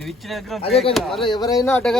నిర్చిన అదే కదా మళ్ళీ ఎవరైనా అటగా